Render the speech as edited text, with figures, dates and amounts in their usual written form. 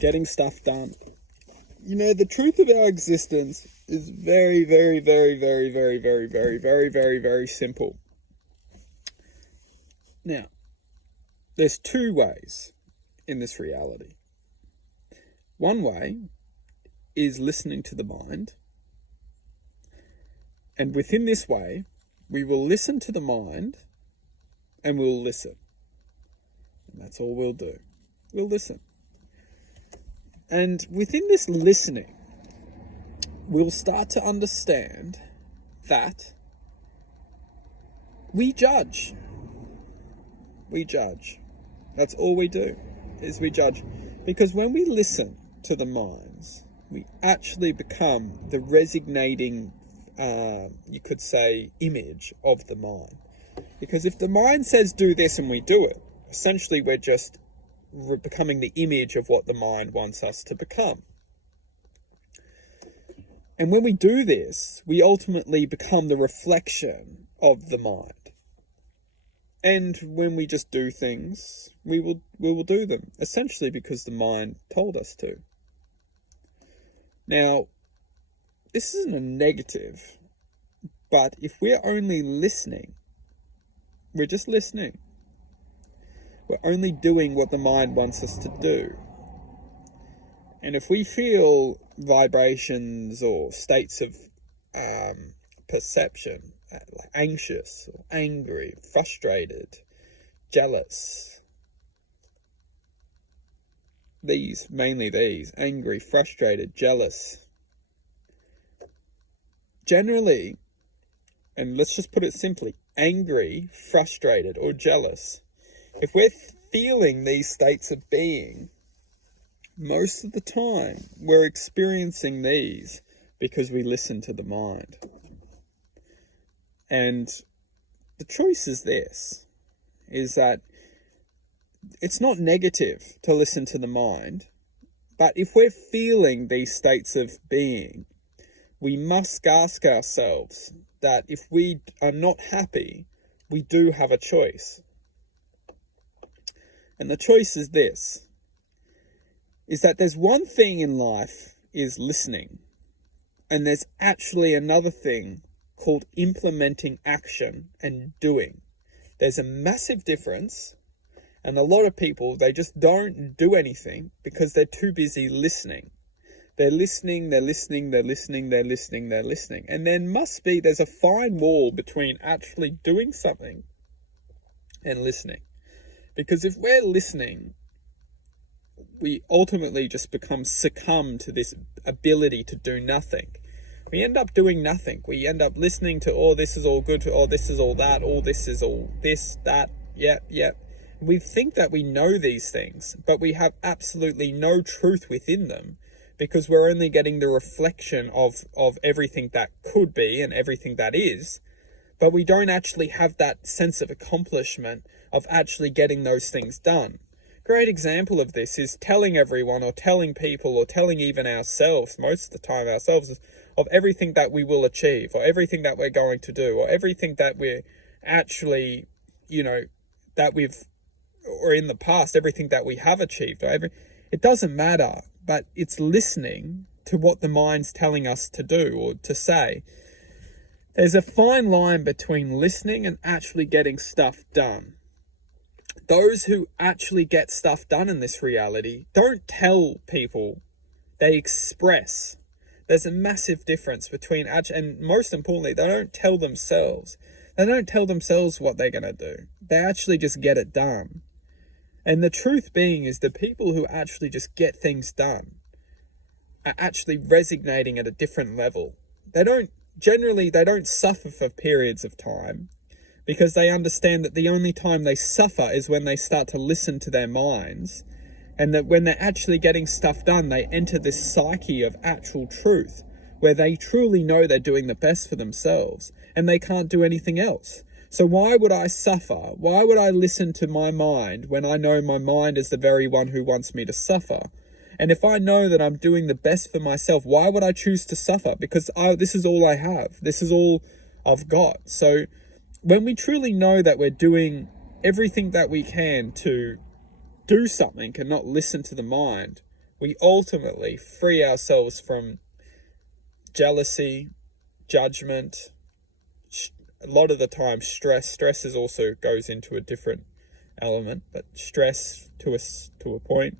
getting stuff done. You know, the truth of our existence is very, very, very, very, very, very, very, very, very, very simple. Now, there's two ways in this reality. One way is listening to the mind. And within this way, we will listen to the mind and we'll listen. And that's all we'll do. We'll listen. And within this listening, we'll start to understand that we judge. We judge. That's all we do, is we judge. Because when we listen to the minds, we actually become the resignating, you could say, image of the mind. Because if the mind says do this and we do it, essentially we're just becoming the image of what the mind wants us to become. And when we do this, we ultimately become the reflection of the mind. And when we just do things, we will do them, essentially because the mind told us to. Now, this isn't a negative, but if we're only listening, we're just listening. We're only doing what the mind wants us to do. And if we feel vibrations or states of perception, like anxious, or angry, frustrated, jealous, mainly these, angry, frustrated, jealous, generally, and let's just put it simply, angry, frustrated, or jealous, if we're feeling these states of being, most of the time we're experiencing these because we listen to the mind. And the choice is this, is that it's not negative to listen to the mind, but if we're feeling these states of being, we must ask ourselves that if we are not happy, we do have a choice. And the choice is this, is that there's one thing in life is listening, and there's actually another thing called implementing action and doing. There's a massive difference, and a lot of people, they just don't do anything because they're too busy listening. They're listening, they're listening, they're listening, they're listening, they're listening. And there's a fine wall between actually doing something and listening. Because if we're listening, we ultimately just succumb to this ability to do nothing. We end up doing nothing. We end up listening to, oh, this is all good, oh, this is all that, oh, this is all this, that, yep. We think that we know these things, but we have absolutely no truth within them because we're only getting the reflection of everything that could be and everything that is, but we don't actually have that sense of accomplishment of actually getting those things done. Great example of this is telling everyone or telling people or telling even ourselves, most of the time ourselves, of everything that we will achieve or everything that we're going to do or everything that we're actually, that we've, or in the past, everything that we have achieved. It doesn't matter, but it's listening to what the mind's telling us to do or to say. There's a fine line between listening and actually getting stuff done. Those who actually get stuff done in this reality don't tell people, they express. There's a massive difference between, and most importantly, they don't tell themselves. They don't tell themselves what they're going to do. They actually just get it done. And the truth being is the people who actually just get things done are actually resonating at a different level. They don't suffer for periods of time because they understand that the only time they suffer is when they start to listen to their minds, and that when they're actually getting stuff done, they enter this psyche of actual truth where they truly know they're doing the best for themselves and they can't do anything else. So why would I suffer? Why would I listen to my mind when I know my mind is the very one who wants me to suffer? And if I know that I'm doing the best for myself, why would I choose to suffer? Because this is all I have. This is all I've got. So when we truly know that we're doing everything that we can to do something and not listen to the mind, we ultimately free ourselves from jealousy, judgment, a lot of the time stress. Stress is also goes into a different element, but stress to a point.